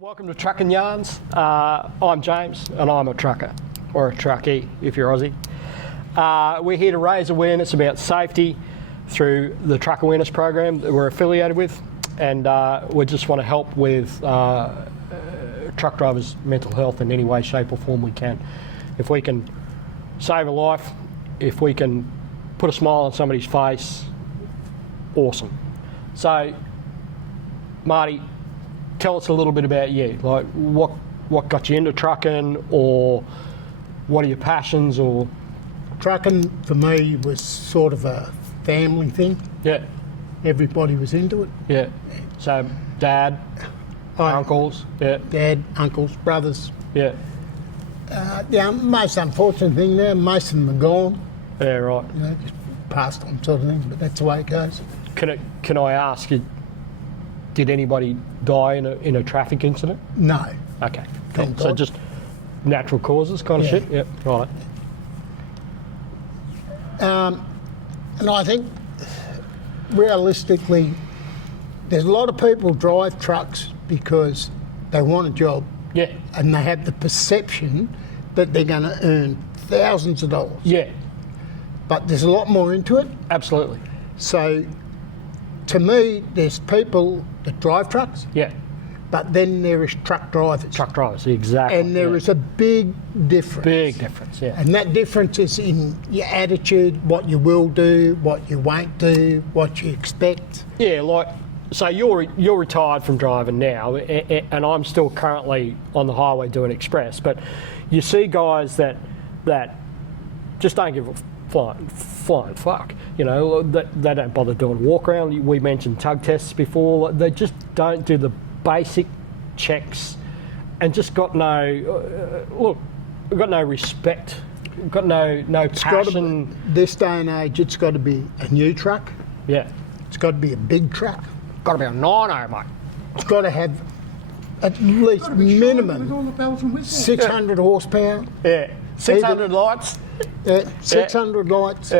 Welcome to Trucking Yarns. I'm James and I'm a trucker, or a truckee if you're Aussie. We're here to raise awareness about safety through the Truck Awareness Program that we're affiliated with, and we just want to help with truck drivers' mental health in any way, shape or form we can. If we can save a life, if we can put a smile on somebody's face, awesome. So, Marty, tell us a little bit about you. Like, what got you into trucking, or what are your passions, or? Trucking for me was sort of a family thing. Yeah. Everybody was into it. Yeah. So, dad, uncles, yeah. Dad, uncles, brothers. Yeah. Most unfortunate thing now, most of them are gone. Yeah, right. You know, just passed on sort of thing, but that's the way it goes. Can I ask you, did anybody die in a traffic incident? No. Okay, cool. Thank So God. just natural causes kind of shit? Yep, right. And I think, realistically, there's a lot of people drive trucks because they want a job. Yeah. And they have the perception that they're going to earn thousands of dollars. Yeah, But there's a lot more into it. absolutely. So, to me, there's people that drive trucks, Yeah, but then there is truck drivers. truck drivers, exactly. And there is a big difference. Big difference, yeah. And that difference is in your attitude, what you will do, what you won't do, what you expect. Yeah, like, so you're retired from driving now, and I'm still currently on the highway doing express, but you see guys that just don't give a flying fuck, you know, they don't bother doing walk around. We mentioned tug tests before. They just don't do the basic checks, and just got no got no respect, got no passion. This day and age, it's got to be a new truck. Yeah, It's got to be a big truck. got to be a 9.0, mate. It's got to have at least minimum with all the bells and whistles. 600 horsepower, Yeah, 600 lights. 600 lights.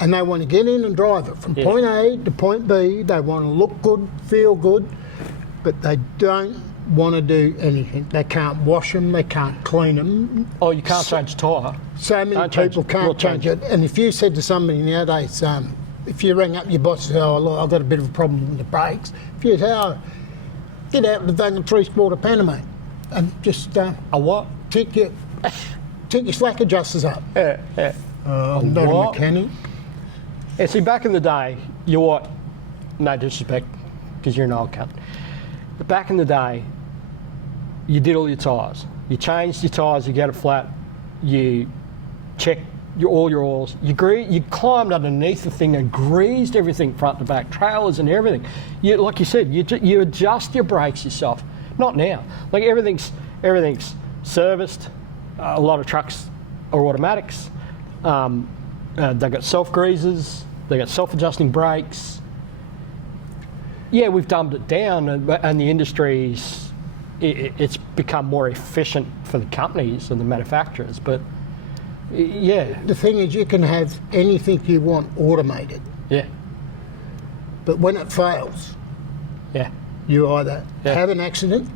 And they want to get in and drive it from point A to point B. They want to look good, feel good, but they don't want to do anything. They can't wash them, they can't clean them. Oh, you can't change tyre. So many people can't change it. And if you said to somebody nowadays, if you ring up your boss and say, oh, look, I've got a bit of a problem with the brakes, if you say, oh, get out the fucking 3-quarter Panama and just A what? tick your slack adjusters up. Yeah. I'm not what? a mechanic. Yeah, see, back in the day, you're what? No disrespect, because you're an old cunt. But back in the day, you did all your tyres. You changed your tyres, you get it flat, you checked all your oils, you climbed underneath the thing and greased everything front to back, trailers and everything. Like you said, you adjust your brakes yourself. Not now. Like everything's serviced. A lot of trucks are automatics. They've got self-greasers, they've got self-adjusting brakes. Yeah, we've dumbed it down, and the industry's it's become more efficient for the companies and the manufacturers, but yeah. The thing is, you can have anything you want automated, Yeah. but when it fails, Yeah. you either have an accident,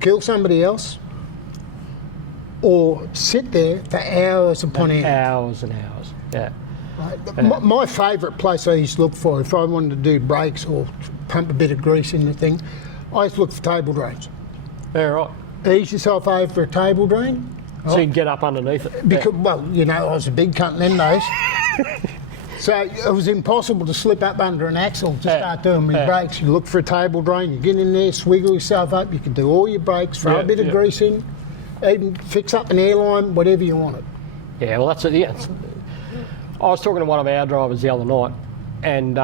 kill somebody else, or sit there for hours upon end. Hours and hours. Yeah. Right? My favourite place I used to look for, if I wanted to do brakes or pump a bit of grease in the thing, I used to look for table drains. Yeah, right. Ease yourself over for a table drain. So you can get up underneath it. Because, well, you know, I was a big cunt in them days. So it was impossible to slip up under an axle to start doing my brakes. You look for a table drain, you get in there, swiggle yourself up, you can do all your brakes, throw a bit of grease in, even fix up an airline, whatever you wanted. Yeah, well, that's it. Yeah. I was talking to one of our drivers the other night, and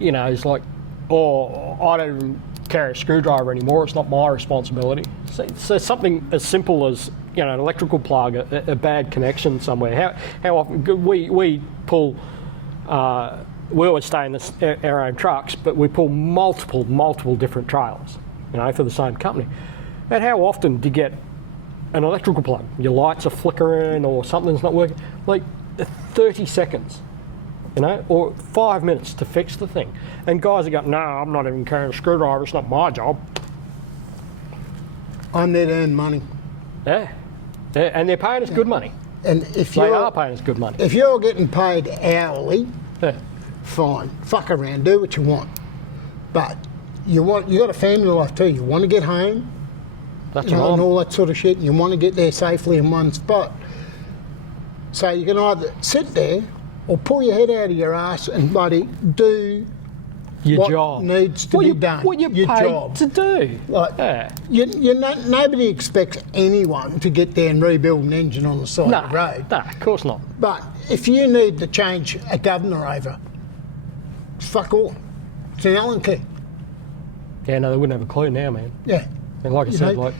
you know, he's like, "Oh, I don't even carry a screwdriver anymore. It's not my responsibility." So something as simple as, you know, an electrical plug, a bad connection somewhere. How often we pull? We always stay in our own trucks, but we pull multiple different trailers, you know, for the same company. And how often do you get an electrical plug? Your lights are flickering or something's not working. Like 30 seconds. you know, or 5 minutes to fix the thing. And guys are going, no, I'm not even carrying a screwdriver, it's not my job. I'm there to earn money. Yeah. And they're paying us good money. And if They you're are paying us good money. if you're getting paid hourly, Yeah. fine. Fuck around, do what you want. But you got a family life too. You want to get home, That's you know, right. and all that sort of shit, and you want to get there safely in one spot. So you can either sit there or pull your head out of your ass and bloody do Your what job. needs to be done. What you're your paid job. to do. Like, Yeah. nobody expects anyone to get there and rebuild an engine on the side No, of the road. no, of course not. But if you need to change a governor over, fuck all. It's an Allen key. Yeah, no, they wouldn't have a clue now, man. Yeah. And like I You said, know,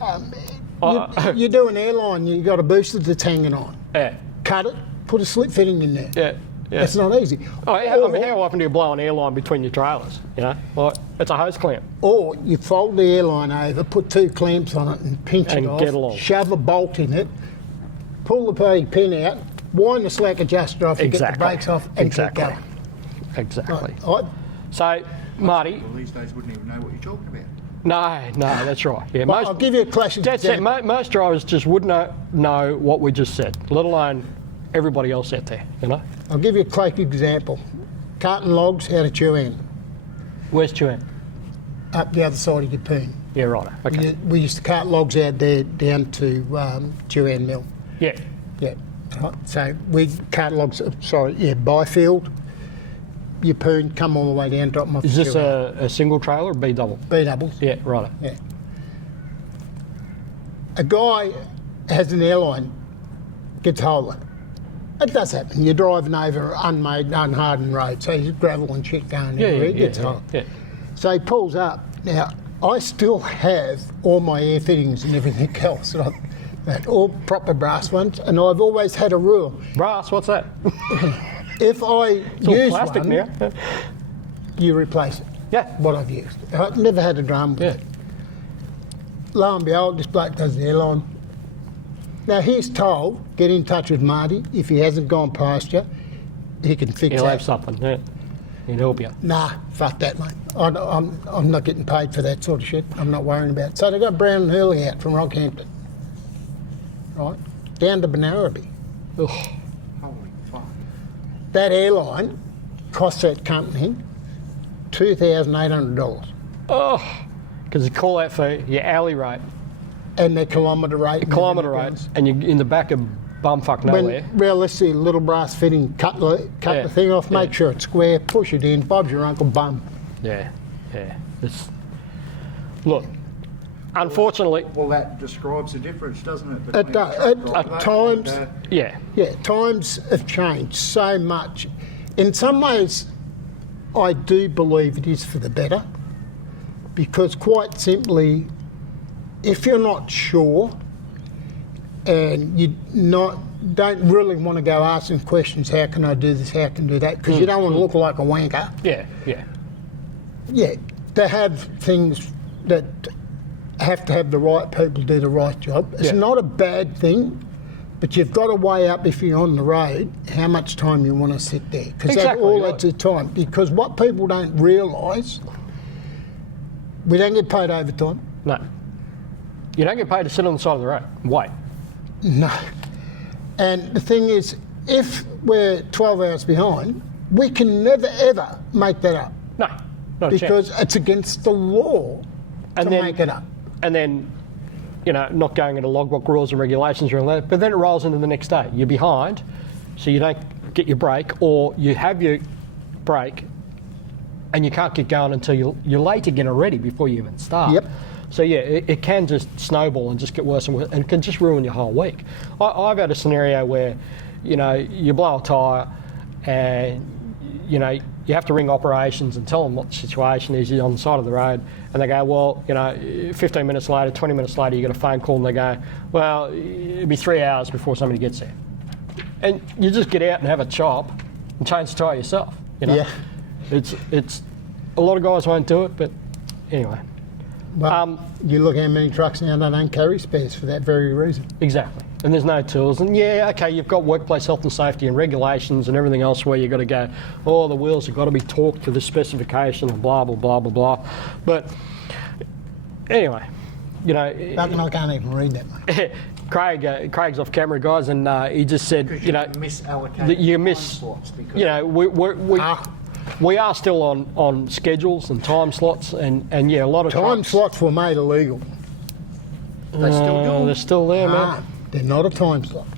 like, You do an airline, you got a booster that's hanging on. yeah, Cut it, put a slip fitting in there. yeah, yeah. That's not easy. Oh, yeah, I mean, how often do you blow an airline between your trailers? You know, like it's a hose clamp. Or you fold the airline over, put 2 clamps on it and pinch And it off, get along. shove a bolt in it, pull the bloody pin out, wind the slack adjuster off and get the Exactly. brakes off and Exactly. keep going. Exactly. I- So, Marty, Well, these days wouldn't even know what you're talking about. no, that's right. Yeah, I'll give you a classic that's it. example. Most drivers just wouldn't know what we just said, let alone everybody else out there. You know, I'll give you a classic example. Carton logs, how to chew in. where's Chuan? Up the other side of your poon. Yeah, right. Okay. We used to cart logs out there down to Chewan Mill. Yeah. Yeah. Right. So we cart logs, Byfield, your poon, come all the way down, drop them off. Is this Chewan. a single trailer or B double? B doubles? Yeah, right. Yeah. A guy has an airline, gets hold of it. It does happen. You're driving over unmade, unhardened road, so there's gravel and shit going Yeah, everywhere. yeah, It gets yeah, hold. yeah. So he pulls up. Now, I still have all my air fittings and everything else, that all proper brass ones, and I've always had a rule. Brass, what's that? If I It's all use plastic one, now. you replace it. Yeah. What I've used. I've never had a drum with Yeah. it. Lo and behold, this bloke does the airline. Now he's told, get in touch with Marty. If he hasn't gone past you, he can fix He'll that. have something. Yeah. He'll help you. Nah, fuck that, mate. I'm not getting paid for that sort of shit. I'm not worrying about it. So they got Brown and Hurley out from Rockhampton, right, down to Benaraby. Ugh. Holy fuck. That airline cost that company $2,800, Oh, because you call that for your alley rate, and their kilometre rate. and kilometre everything rate, else. and you're in the back of bumfuck nowhere. When realistically, little brass fitting, cut Yeah, the thing off, make yeah. sure it's square, push it in. Bob's your uncle, bum. Yeah, yeah. Look, unfortunately, Well, that describes the difference, doesn't it? It between does. a truck At driver times- and, yeah. Yeah, times have changed so much. In some ways, I do believe it is for the better, because quite simply, if you're not sure and you don't really want to go asking questions, how can I do this, how can I do that, because you don't want to look like a wanker. Yeah, yeah. Yeah, to have things that have to have the right people do the right job. It's Yeah. not a bad thing, but you've got to weigh up, if you're on the road, how much time you want to sit there. Because Exactly, all right. that's the time. Because what people don't realise, we don't get paid overtime. No. You don't get paid to sit on the side of the road. Wait. No. And the thing is, if we're 12 hours behind, we can never ever make that up. No. Not a chance. Because it's against the law to make it up. And then, you know, not going into logbook rules and regulations or all that, but then it rolls into the next day. You're behind, so you don't get your break, or you have your break and you can't get going until you're late again already before you even start. Yep. So yeah, it can just snowball and just get worse and worse, and it can just ruin your whole week. I've had a scenario where, you know, you blow a tyre and, you know, you have to ring operations and tell them what the situation is. You're on the side of the road, and they go, well, you know, 15 minutes later, 20 minutes later, you get a phone call and they go, well, it'll be 3 hours before somebody gets there. And you just get out and have a chop and change the tyre yourself, you know? Yeah. It's a lot of guys won't do it, but anyway. Well, you look how many trucks now they don't carry spares for that very reason. Exactly. and there's no tools. And yeah, okay, you've got workplace health and safety and regulations and everything else where you've got to go, oh, the wheels have got to be torqued to the specification and blah, blah, blah, blah, blah. But anyway, you know. Fucking I can't even read that one. Craig's off camera, guys, and he just said, Because you know, misallocate that you time miss, slots because you know, we are still on schedules and time slots, and yeah, a lot of Time trucks, slots were made illegal. they still do. they're still there, man. They're not a time slot.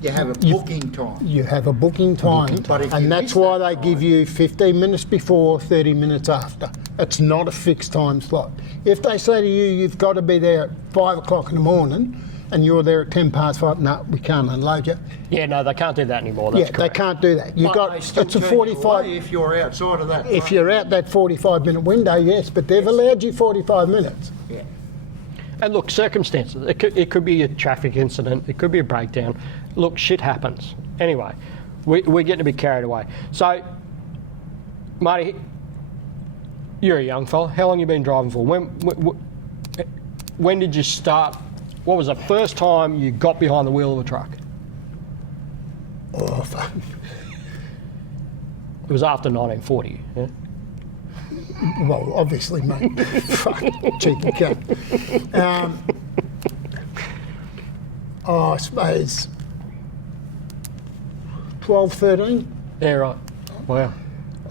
You have a booking time. You have a booking time, But if you and that's miss why that they give time- you 15 minutes before, 30 minutes after. It's not a fixed time slot. If they say to you, you've got to be there at 5 o'clock in the morning, and you're there at 10 past 5, no, we can't unload you. Yeah, no, they can't do that anymore. That's Yeah, correct. they can't do that. You've But got they still it's a turn you 45. away if you're outside of that. If front. you're out that 45-minute window, yes, but they've allowed you 45 minutes. Yeah. And look, circumstances. It could be a traffic incident. It could be a breakdown. Look, shit happens. Anyway, we're getting a bit carried away. So, Marty, you're a young fella. How long you been driving for? When did you start? What was the first time you got behind the wheel of a truck? Oh, fuck. It was after 1940. Yeah? Well, obviously, mate. Fuck, cheeky cunt. I suppose 12, 13. Yeah, right. Wow.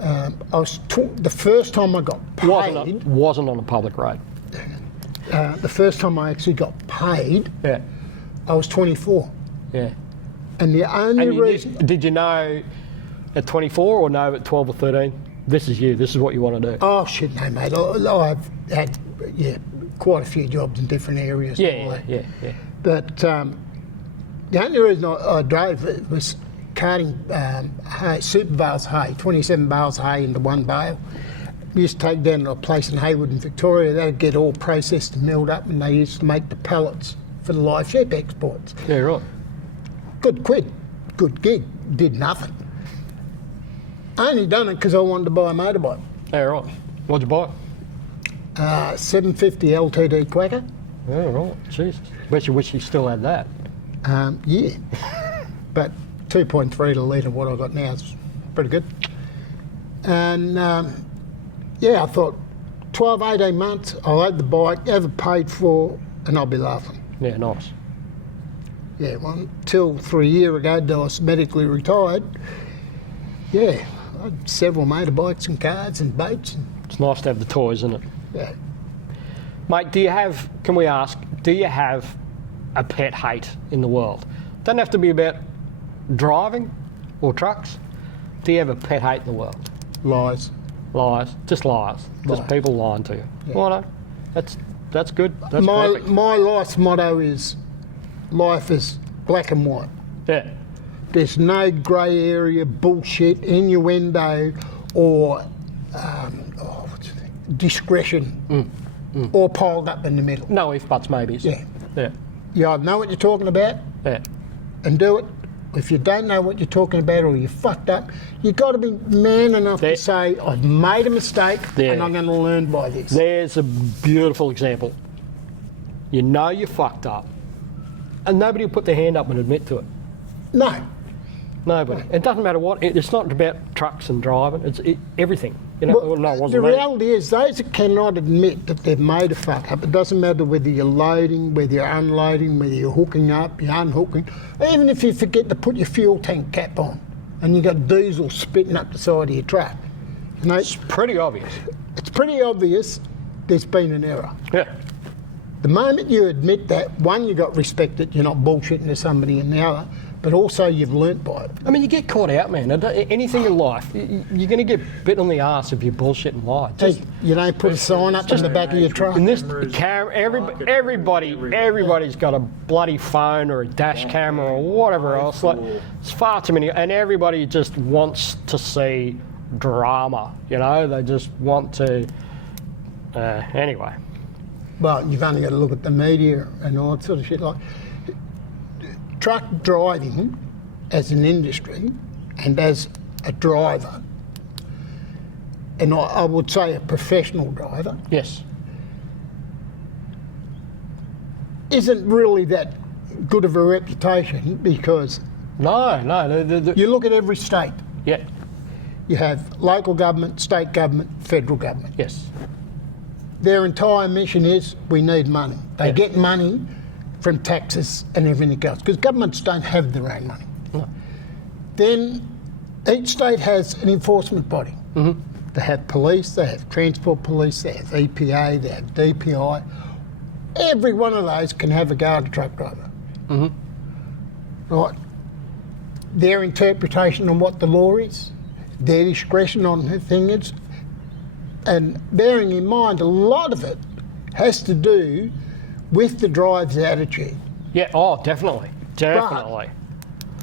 I was the first time I got paid. Wasn't on a public road. The first time I actually got paid, Yeah. I was 24, Yeah. and the only And reason. did you know at 24 or know at 12 or 13? This is you. This is what you want to do. Oh shit, no, mate. I've had quite a few jobs in different areas. and all Yeah, that. yeah. But the only reason I drove it was carting hay, super bales of hay, 27 bales of hay into one bale. We used to take down to a place in Haywood in Victoria. They'd get all processed and milled up, and they used to make the pallets for the live sheep exports. Yeah, right. Good quid, good gig. Did nothing. I only done it because I wanted to buy a motorbike. Yeah, right. What'd you buy? 750 LTD Quacker. Yeah, right. Jesus. Bet you wish you still had that. Yeah. But 2.3 litre, what I got now is pretty good. And yeah, I thought 12, 18 months, I'll have the bike, have it paid for, and I'll be laughing. Yeah, nice. Yeah, well, until 3 years ago, till I was medically retired, yeah, I had several motorbikes and cars and boats. And, It's nice to have the toys, isn't it? yeah. Mate, can we ask, do you have a pet hate in the world? Doesn't have to be about driving or trucks. Do you have a pet hate in the world? Lies. Lies. Just lies. Just Lies. people lying to you. Yeah. Well, no, that's good. That's My perfect. life's motto is life is black and white. Yeah. There's no grey area, bullshit, innuendo, or discretion, or piled up in the middle. No ifs, buts, maybes. Yeah. Yeah. You either know what you're talking about Yeah. and do it. If you don't know what you're talking about or you're fucked up, you've got to be man enough There- to say, I've made a mistake There. and I'm going to learn by this. There's a beautiful example. You know you fucked up, and nobody will put their hand up and admit to it. No. Nobody. It doesn't matter what. It's not about trucks and driving. It's everything. You know. Well, no, it the wasn't me. reality is those that cannot admit that they've made a fuck up, it doesn't matter whether you're loading, whether you're unloading, whether you're hooking up, you're unhooking, even if you forget to put your fuel tank cap on and you've got diesel spitting up the side of your truck. You know, It's pretty obvious. it's pretty obvious there's been an error. Yeah. The moment you admit that, one, you got respect that you're not bullshitting to somebody, and the other, but also you've learnt by it. I mean, you get caught out, man. Anything in life, you're going to get bit on the arse if you bullshit and lie. Just You don't put a sign up in the back of your truck. in this everybody's got a bloody phone or a dash camera or whatever else. Like, it's far too many, and everybody just wants to see drama. You know, they just want to. Anyway. Well, you've only got to look at the media and all that sort of shit. Like truck driving as an industry and as a driver, and I would say a professional driver, Yes. isn't really that good of a reputation because No. you look at every state. Yeah. You have local government, state government, federal government. Yes. Their entire mission is we need money. They Yes. get money from taxes and everything else because governments don't have their own money. No. Then each state has an enforcement body. Mm-hmm. They have police, they have transport police, they have EPA, they have DPI. Every one of those can have a go at a truck driver. Mm-hmm. Right? Their interpretation on what the law is, their discretion on the thing is, and bearing in mind a lot of it has to do with the driver's attitude. Yeah. Oh, definitely. Definitely.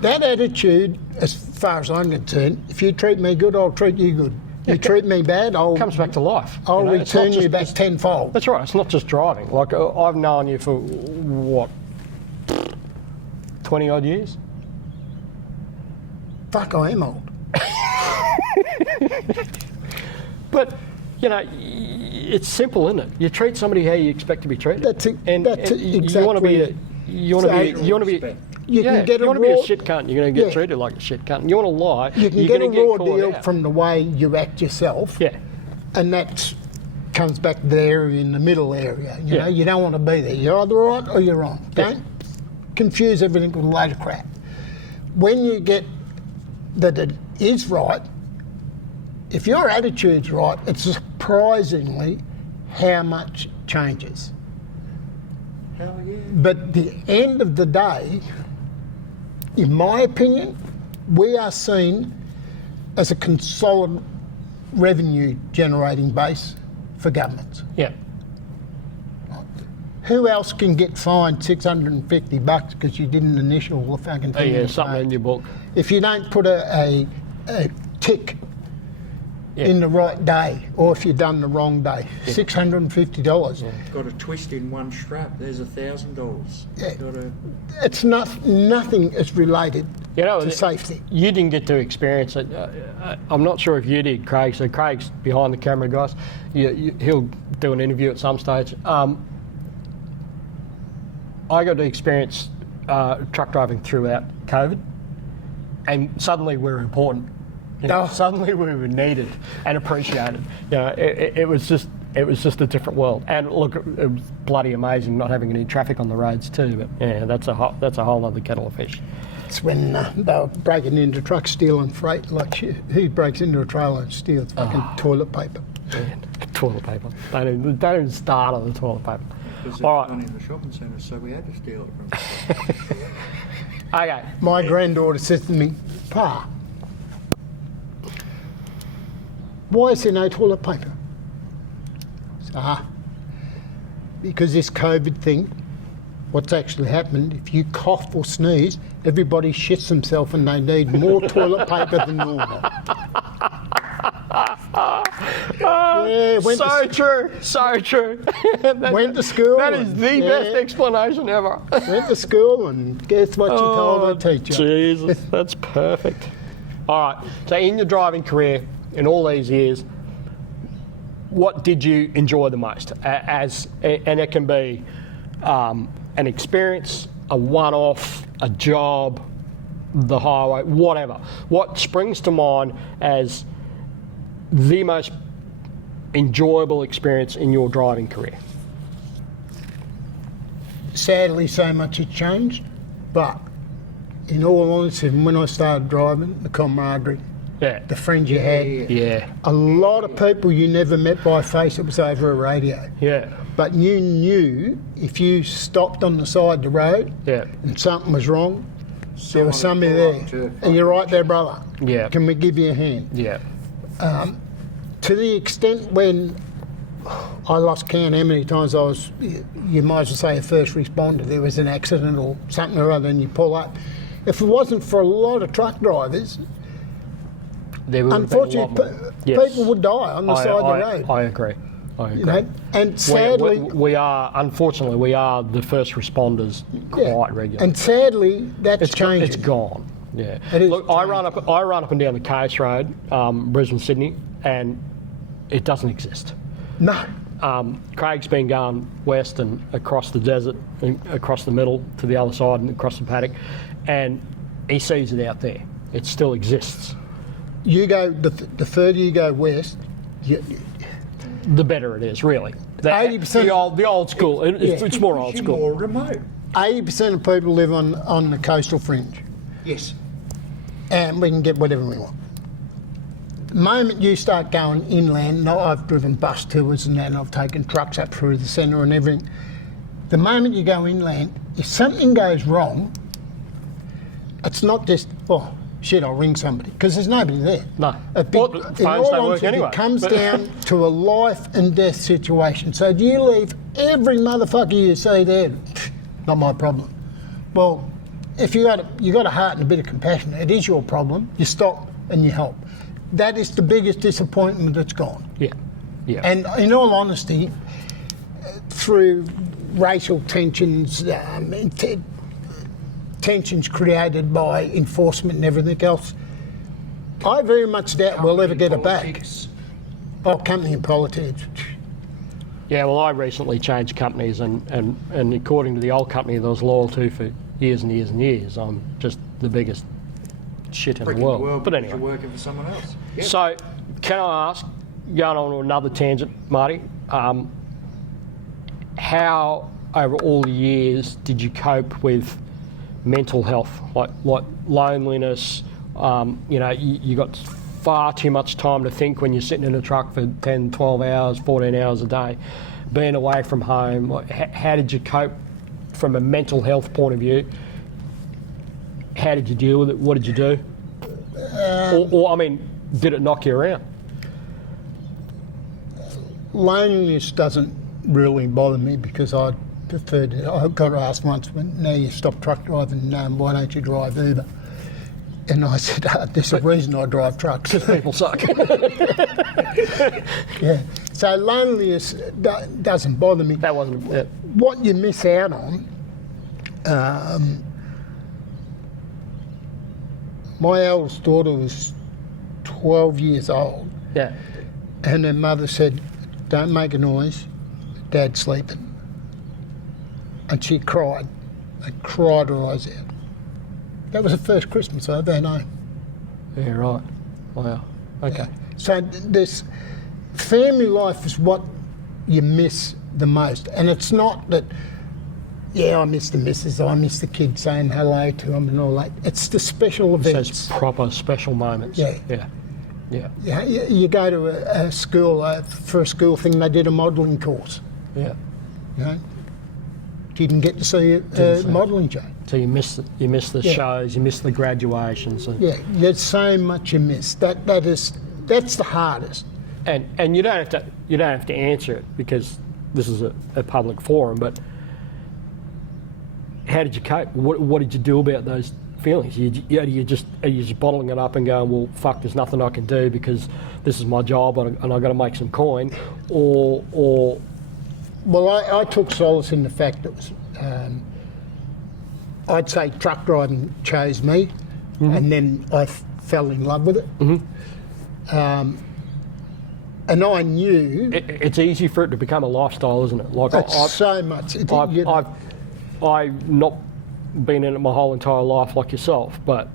That attitude, as far as I'm concerned, if you treat me good, I'll treat you good. You treat me bad, I'll Comes back to life. I'll you know? It's return not you back tenfold. That's right. It's not just driving. Like I've known you for what, 20 odd years. Fuck, I am old. But you know, it's simple, isn't it? You treat somebody how you expect to be treated. That's it. That's you want to be exactly you want to be you want to be. Respect. You Yeah, can get you a want to be a raw, shit cunt, you're going to get Yeah. treated like a shit cunt. You want to lie, you can you're get a going to raw get called deal out. from the way you act yourself. Yeah, And that comes back there in the middle area. You Yeah. know, you don't want to be there. You're either right or you're wrong. Don't confuse everything with a load of crap. When you get that it is right, if your attitude's right, it's surprisingly how much changes. Hell yeah. But at the end of the day, in my opinion, we are seen as a consolidated revenue generating base for governments. yeah, Who else can get fined $650 because you didn't initial the fucking thing? yeah, in something the in your book. If you don't put a tick Yeah. in the right day, or if you've done the wrong day, $650. Got a twist in one strap. There's $1,000. Yeah. Got a It's nothing is related You know, to safety. You didn't get to experience it. I'm not sure if you did, Craig. So Craig's behind the camera, guys. He'll do an interview at some stage. I got to experience truck driving throughout COVID, and suddenly we're important. You know, Oh. Suddenly we were needed and appreciated. You know, it was just a different world. And look, it was bloody amazing not having any traffic on the roads too. But yeah, that's a whole other kettle of fish. It's when they were breaking into trucks, stealing freight. Like, who breaks into a trailer and steals fucking toilet paper? Man, toilet paper. Don't even start on the toilet paper. because there's All right. one in the shopping centre, so we had to steal it from them. Okay. My granddaughter says to me, Pa, why is there no toilet paper? I say, because this COVID thing, what's actually happened, if you cough or sneeze, everybody shits themselves and they need more toilet paper than normal. Yeah, So true. So true. Went to school That is and- the yeah. best explanation ever. Went to school and guess what she told her teacher? Jesus, that's perfect. All right. So in your driving career, in all these years, what did you enjoy the most? And it can be an experience, a one-off, a job, the highway, whatever. What springs to mind as the most enjoyable experience in your driving career? Sadly, so much had changed, but in all honesty, when I started driving, the camaraderie, Yeah. the friends you had, Yeah. a lot of people you never met by face, it was over a radio. Yeah. But you knew if you stopped on the side of the road Yeah. and something was wrong, there was Someone somebody would there. pull up to And you're right there, brother. Yeah. Can we give you a hand? Yeah. To the extent when I lost count how many times I was, you might as well say a first responder, there was an accident or something or other and you pull up. If it wasn't for a lot of truck drivers, There would have been a lot unfortunately, more. Yes. people would die on the side of the road. I agree. I agree. You know? And sadly, we are, unfortunately, we are the first responders quite regularly. and sadly, that's it's changing. It's gone. Yeah. It is Look, I run up and down the Coast Road, Brisbane, Sydney, and it doesn't exist. No. Craig's been going west and across the desert and across the middle to the other side and across the paddock, and he sees it out there. It still exists. You go the further you go west, The better it is, really. 80%. The old school. It's more old You're school. more remote. 80% of people live on the coastal fringe, Yes. and we can get whatever we want. The moment you start going inland, now I've driven bus tours and that, and I've taken trucks up through the centre and everything. The moment you go inland, if something goes wrong, it's not just, oh, shit, I'll ring somebody, because there's nobody there. No. Well, the in phones all don't work honesty, anyway, it comes but- down to a life and death situation. So do you leave every motherfucker you see there? Not my problem. Well, if you got a heart and a bit of compassion, it is your problem. You stop and you help. That is the biggest disappointment that's gone. Yeah. Yeah. And in all honesty, through racial tensions, tensions created by enforcement and everything else, I very much doubt we'll ever get it back. Politics. Oh, company and politics. Yeah, well, I recently changed companies, and according to the old company that I was loyal to for years and years and years, I'm just the biggest shit in Freaking the world. But because anyway. you're working for someone else. Yeah. So, can I ask, going on to another tangent, Marty, how over all the years did you cope with mental health, like loneliness? You got far too much time to think when you're sitting in a truck for 10, 12 hours, 14 hours a day, being away from home. How did you cope from a mental health point of view? How did you deal with it? What did you do? Did it knock you around? Loneliness doesn't really bother me because I preferred it. I got asked once, when now you stop truck driving, why don't you drive Uber? And I said, there's a reason I drive trucks. People suck. Yeah. So loneliness doesn't bother me. That wasn't it. What you miss out on, my eldest daughter was 12 years old, Yeah. and her mother said, don't make a noise, Dad's sleeping. And she cried her eyes out. That was the first Christmas I ever had home. Yeah, right. Wow. Okay. So this family life is what you miss the most. And it's not that, I miss the missus, I miss the kids saying hello to them and all that. It's the special events. Those proper special moments. Yeah. Yeah. Yeah. Yeah, you go to a school, for a school thing, they did a modelling course. Yeah. You know? Didn't get to see a modelling show. So you miss the Yeah. shows, you miss the graduations, and Yeah, there's so much you miss. That's the hardest. and you don't have to answer it because this is a public forum. But how did you cope? What did you do about those feelings? Are you just bottling it up and going, well, fuck, there's nothing I can do because this is my job and I've got to make some coin, or Well, I took solace in the fact that was, I'd say truck driving chose me, and then I fell in love with it. And I knew it's easy for it to become a lifestyle, isn't it? Like it's so much. I've not been in it my whole entire life like yourself, but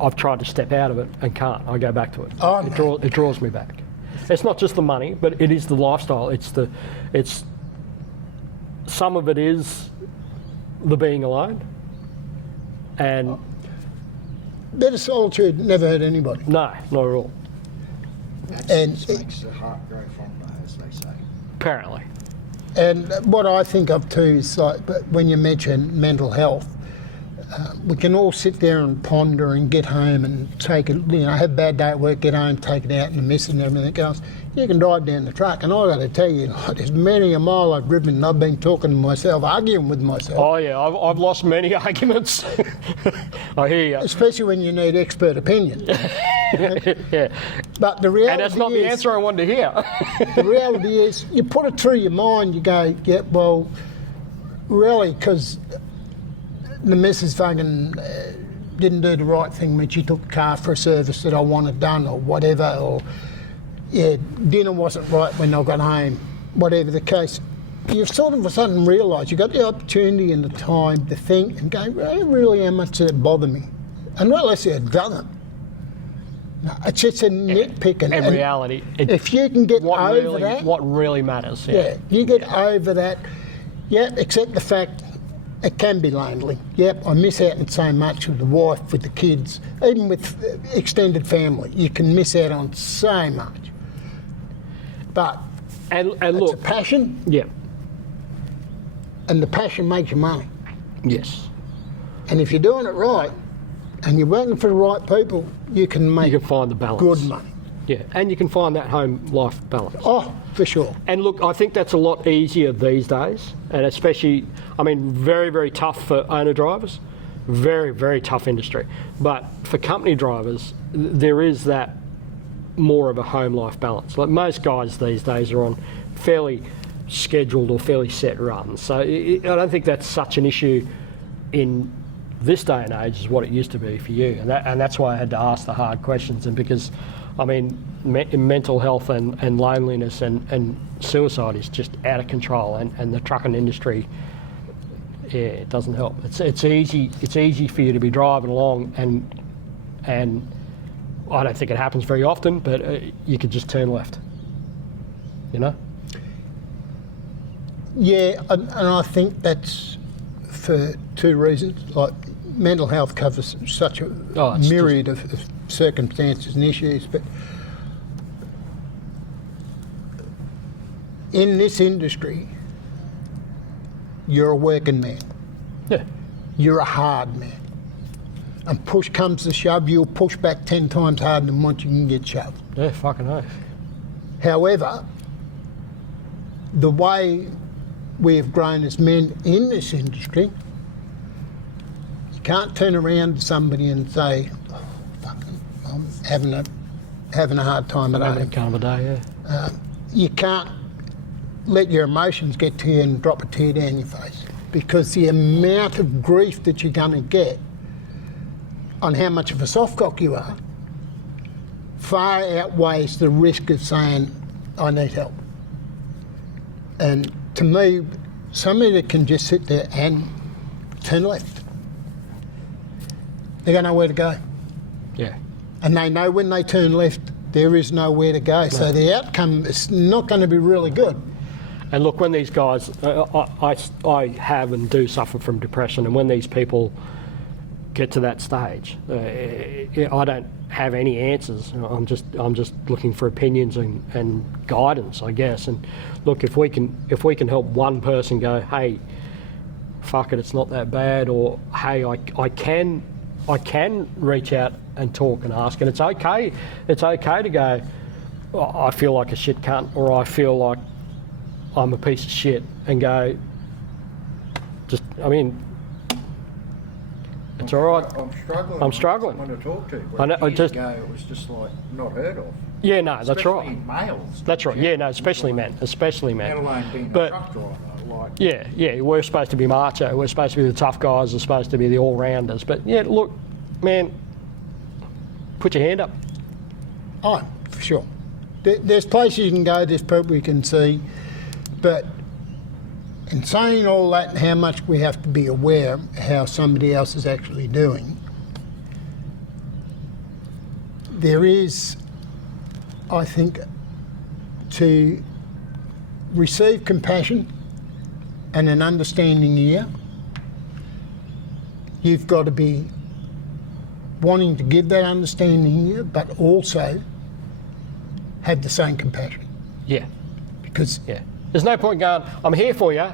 I've tried to step out of it and can't. I go back to it. Oh, It draws me back. It's not just the money, but it is the lifestyle. It's some of it is the being alone, and Bit of solitude never hurt anybody. no, not at all. And makes the heart grow fonder, as they say. Apparently, And what I think of too is like, but when you mention mental health, we can all sit there and ponder and get home and take it, have a bad day at work, get home, take it out and miss it and everything else. You can drive down the truck, and I got to tell you, like, there's many a mile I've driven and I've been talking to myself, arguing with myself. oh yeah, I've lost many arguments. I hear you. Especially when you need expert opinion. Yeah, But the reality and that's not is, the answer I wanted to hear. the reality is, you put it through your mind, you go, yeah, well, really, because the missus fucking didn't do the right thing when she took the car for a service that I wanted done or whatever, or yeah, dinner wasn't right when I got home. whatever the case, you sort of a sudden realise you've got the opportunity and the time to think and go, really, how much does it bother me? And not unless it doesn't. No, it's just a nitpick. In reality, if you can get over that, what really matters. you get over that. Yeah, accept the fact it can be lonely. Yep, I miss out on so much with the wife, with the kids, even with extended family. You can miss out on so much. But and it's look, a passion, yeah, and the passion makes you money. yes, And if you're doing it right, and you're working for the right people, you can make you can find the balance. good money. Yeah, and you can find that home life balance. Oh, for sure. And look, I think that's a lot easier these days, and especially, I mean, very, very tough for owner drivers, very, very tough industry. But for company drivers, there is that more of a home life balance. Like most guys these days are on fairly scheduled or fairly set runs, so I don't think that's such an issue in this day and age as what it used to be for you, and that's why I had to ask the hard questions. And because, I mean, mental health and loneliness and suicide is just out of control, and the trucking industry, yeah, it doesn't help. It's easy for you to be driving along and I don't think it happens very often, but you could just turn left, you know? Yeah, and I think that's for two reasons. Like, mental health covers such a myriad of circumstances and issues, but in this industry, you're a working man. Yeah. You're a hard man. And push comes to shove, you'll push back 10 times harder than once you can get shoved. Yeah, fucking oath. However, the way we have grown as men in this industry, you can't turn around to somebody and say, oh, fucking, I'm having a hard time at Having a home. kind of a day, yeah. You can't let your emotions get to you and drop a tear down your face, because the amount of grief that you're going to get on how much of a softcock you are far outweighs the risk of saying, I need help. And to me, somebody that can just sit there and turn left, they're going to know where to go. Yeah. And they know when they turn left, there is nowhere to go. So the outcome is not going to be really good. And look, when these guys, I have and do suffer from depression, and when these people get to that stage, I don't have any answers. I'm just looking for opinions and guidance, I guess. And look, if we can help one person go, hey, fuck it, it's not that bad, or hey, I can reach out and talk and ask, and it's okay to go, oh, I feel like a shit cunt, or I feel like I'm a piece of shit, and go, it's all right. I'm struggling. I'm struggling. Someone to talk to. I know, Years ago, it was just like not heard of. Yeah, no, that's Especially right. in males. That's right. Yeah, no, especially men. Let alone being But- a truck driver. Like, Yeah, we're supposed to be macho. We're supposed to be the tough guys. We're supposed to be the all-rounders. But yeah, look, man, put your hand up. Oh, for sure. There's places you can go, there's people you can see, but in saying all that and how much we have to be aware of how somebody else is actually doing, there is, I think, to receive compassion and an understanding ear, you've got to be wanting to give that understanding ear, but also have the same compassion. Yeah, Because yeah. There's no point going, I'm here for you,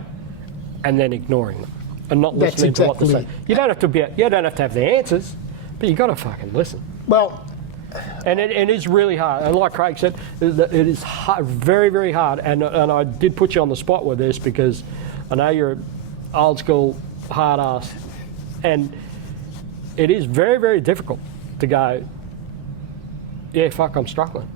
and then ignoring them and not That's listening to what they're exactly saying. You don't have to have the answers, but you got to fucking listen. well, And it is really hard. And like Craig said, it is hard, very, very hard. And I did put you on the spot with this because I know you're an old school hard ass, and it is very, very difficult to go, yeah, fuck, I'm struggling.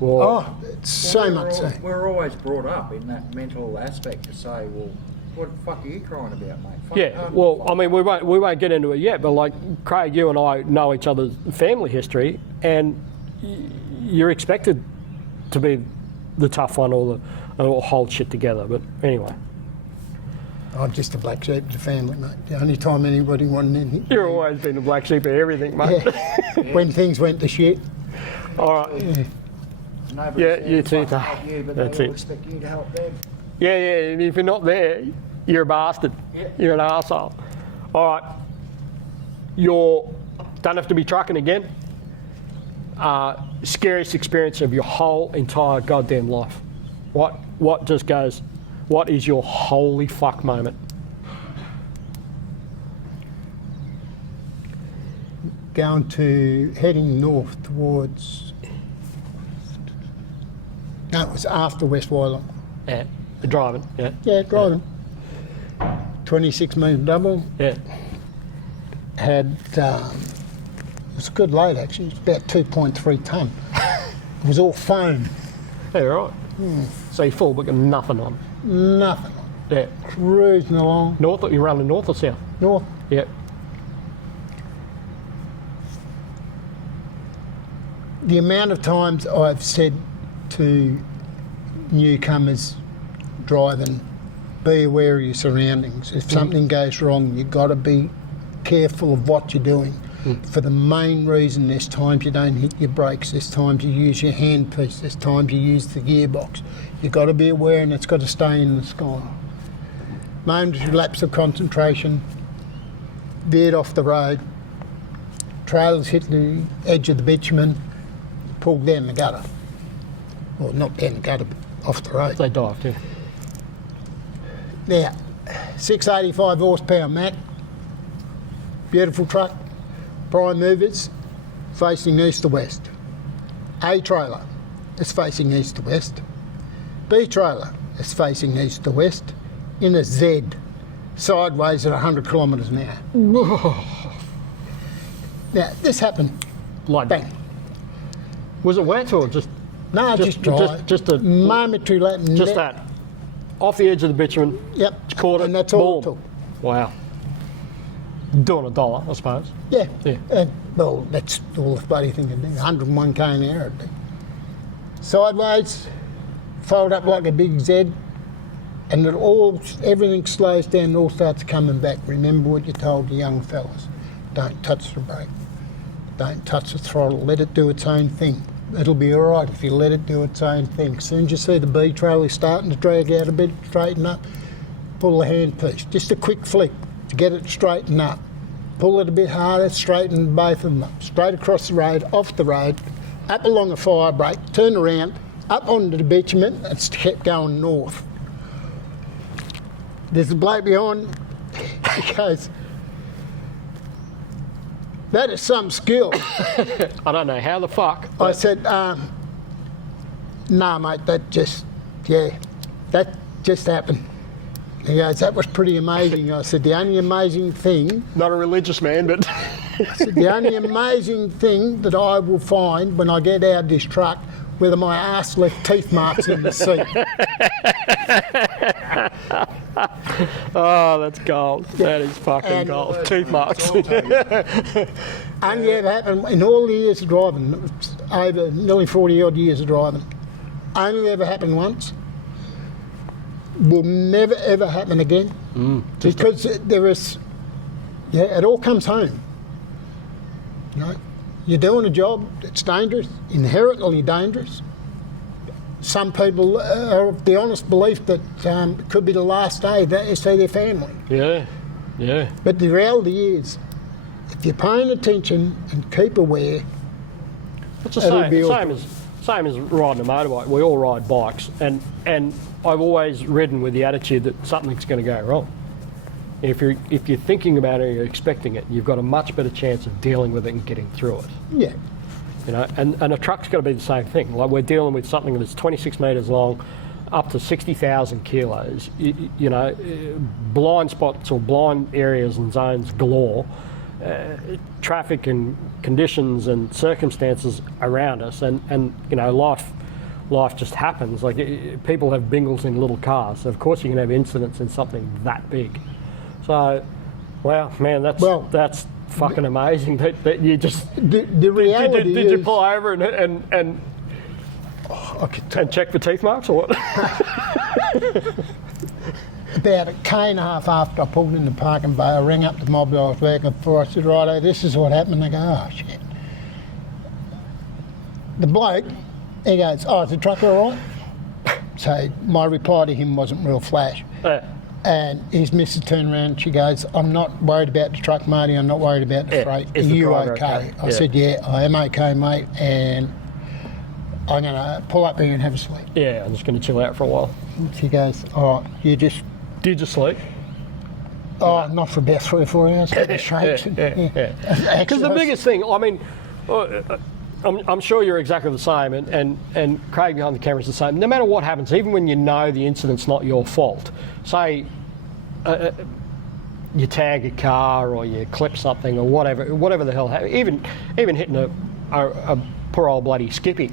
Or, oh, it's so much so. We're always brought up in that mental aspect to say, well, what the fuck are you crying about, mate? Fuck yeah, home, well, fuck. I mean, we won't get into it yet, but like Craig, you and I know each other's family history, and you're expected to be the tough one or and it'll hold shit together. But anyway, I'm just a black sheep of the family, mate. The only time anybody wanted anything. you've always been the black sheep of everything, mate. Yeah. When things went to shit. All right. Yeah. Nobody's Yeah, there you to too, fucking Dave. help you, but That's they all it. expect you to help them. Yeah, and if you're not there, you're a bastard. Yeah. You're an arsehole. All right. Don't have to be trucking again. Scariest experience of your whole entire goddamn life. What just goes, what is your holy fuck moment? Heading north towards. No, it was after West Wylam. Yeah. Driving, yeah. Yeah, driving. 26 metre double. Yeah. Had, it was a good load actually, it was about 2.3 tonne. It was all foam, Yeah, right. So you full, but got nothing on. nothing. Yeah. Cruising along, North, you're running north or south? north. Yeah. The amount of times I've said to newcomers driving, be aware of your surroundings. If something goes wrong, you've got to be careful of what you're doing. For the main reason, there's times you don't hit your brakes, there's times you use your handpiece, there's times you use the gearbox. You've got to be aware and it's got to stay in the sky. Momentary lapse of concentration, veered off the road, trailers hit the edge of the bitumen, pulled down the gutter. Well, not down the gutter, but off the road. They dived, yeah. Now, 685 horsepower Mack, beautiful truck, prime movers, facing east to west. A trailer is facing east to west. B trailer is facing east to west in a Z, sideways at 100 kilometres an hour. Now, this happened, Like, bang. was it wet or just No, just dry. just a momentary lap. just that off the edge of the bitumen? Yep. Caught it. And that's all it boom. took. Wow. Doing $1, I suppose. Yeah. Yeah. Well, that's all the bloody thing to do. 101k an hour it'd be. Sideways, fold up like a big Z, and everything slows down and all starts coming back. Remember what you told the young fellas. Don't touch the brake. Don't touch the throttle. Let it do its own thing. It'll be all right if you let it do its own thing. As soon as you see the B trailer starting to drag out a bit, straighten up, pull the handpiece. Just a quick flick to get it straightened up. Pull it a bit harder, straighten both of them up. Straight across the road, off the road, up along a fire break, turn around, up onto the bitumen, and kept going north. There's a bloke behind, he goes, that is some skill. I don't know how the fuck. I said, nah, mate, that just happened. He goes, that was pretty amazing. I said, the only amazing thing, Not a religious man, but I said, the only amazing thing that I will find when I get out of this truck, whether my ass left teeth marks in the seat. oh, that's gold. That is fucking And- gold. Tooth marks. Only ever happened in all the years of driving, it was over nearly 40 odd years of driving. Only ever happened once. Will never ever happen again. Because there is, it all comes home. You know, you're doing a job that's dangerous, inherently dangerous. Some people are of the honest belief that it could be the last day that they see their family. Yeah, yeah. But the reality is, if you're paying attention and keep aware, It's the It'll same, be all- same as riding a motorbike. We all ride bikes, and I've always ridden with the attitude that something's going to go wrong. If you're thinking about it, or you're expecting it, you've got a much better chance of dealing with it and getting through it. yeah, You know, and a truck's got to be the same thing. Like, we're dealing with something that's 26 metres long, up to 60,000 kilos. You know, blind spots or blind areas and zones galore. Traffic and conditions and circumstances around us, and you know, life just happens. Like, people have bingles in little cars, so of course you can have incidents in something that big. So, wow, man, that's fucking amazing that you just the reality did you is, pull over and I could And check for teeth marks or what? about a K1.5 after I pulled in the parking bay, I rang up the mob that I was working for. I said, righto, this is what happened. They go, oh, shit. The bloke, he goes, oh, is the truck all right? So my reply to him wasn't real flash. And his missus turned around and she goes, I'm not worried about the truck, Marty. I'm not worried about the freight. Are is the you driver okay? I Yeah. said, yeah, I am okay, mate. And I'm going to pull up here and have a sleep. Yeah, I'm just going to chill out for a while. She goes, all right, you just... Did you sleep? Oh, not for about 3 or 4 hours. Had the shakes. Because the biggest thing, I mean, I'm sure you're exactly the same, and Craig behind the camera is the same. No matter what happens, even when you know the incident's not your fault, say you tag a car or you clip something or whatever the hell, even hitting a poor old bloody Skippy,